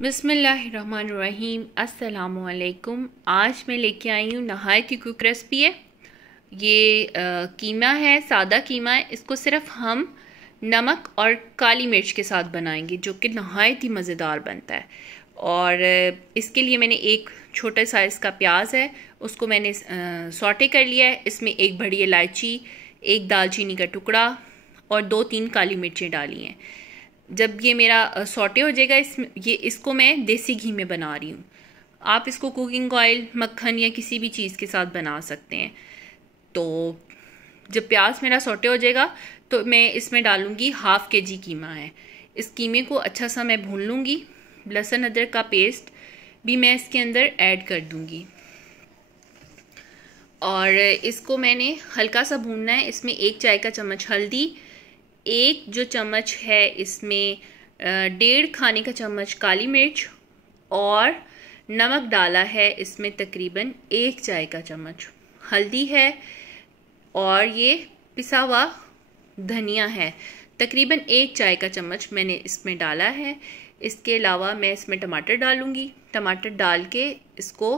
बिस्मिल्लाहिर्रहमानिर्रहीम। अस्सलामुअलैकुम। आज मैं लेके आई हूँ नहायत ही क्विक रेसिपी है। ये कीमा है, सादा कीमा है। इसको सिर्फ हम नमक और काली मिर्च के साथ बनाएंगे, जो कि नहायत ही मज़ेदार बनता है। और इसके लिए मैंने एक छोटे साइज़ का प्याज है, उसको मैंने सौटे कर लिया है। इसमें एक बड़ी इलायची, एक दालचीनी का टुकड़ा और 2-3 काली मिर्चें डाली हैं। जब ये मेरा सौटे हो जाएगा, इसको मैं देसी घी में बना रही हूँ। आप इसको कुकिंग ऑयल, मक्खन या किसी भी चीज़ के साथ बना सकते हैं। तो जब प्याज मेरा सौटे हो जाएगा तो मैं इसमें डालूँगी 1/2 kg कीमा है। इस कीमे को अच्छा सा मैं भून लूँगी। लहसुन अदरक का पेस्ट भी मैं इसके अंदर ऐड कर दूँगी और इसको मैंने हल्का सा भूनना है। इसमें 1 चाय का चम्मच हल्दी, एक जो चम्मच है इसमें 1.5 खाने का चम्मच काली मिर्च और नमक डाला है इसमें तकरीबन 1 चाय का चम्मच। हल्दी है और ये पिसा हुआ धनिया है, तकरीबन 1 चाय का चम्मच मैंने इसमें डाला है। इसके अलावा मैं इसमें टमाटर डालूँगी। टमाटर डाल के इसको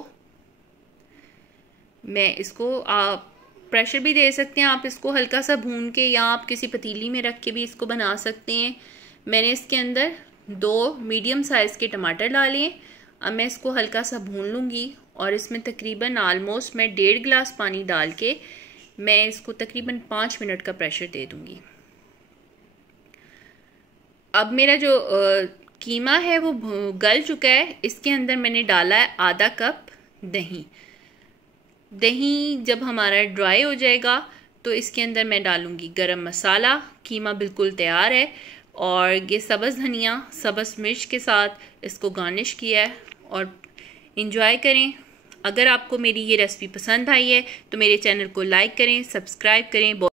आप प्रेशर भी दे सकते हैं, आप इसको हल्का सा भून के, या आप किसी पतीली में रख के भी इसको बना सकते हैं। मैंने इसके अंदर 2 मीडियम साइज़ के टमाटर डाले। अब मैं इसको हल्का सा भून लूँगी और इसमें तकरीबन ऑलमोस्ट मैं 1.5 गिलास पानी डाल के मैं इसको तकरीबन 5 मिनट का प्रेशर दे दूँगी। अब मेरा जो कीमा है वो गल चुका है। इसके अंदर मैंने डाला है आधा कप दही। दही जब हमारा ड्राई हो जाएगा तो इसके अंदर मैं डालूँगी गरम मसाला। कीमा बिल्कुल तैयार है और ये सब्ज़ धनिया, सब्ज़ मिर्च के साथ इसको गार्निश किया है और इंजॉय करें। अगर आपको मेरी ये रेसिपी पसंद आई है तो मेरे चैनल को लाइक करें, सब्सक्राइब करें।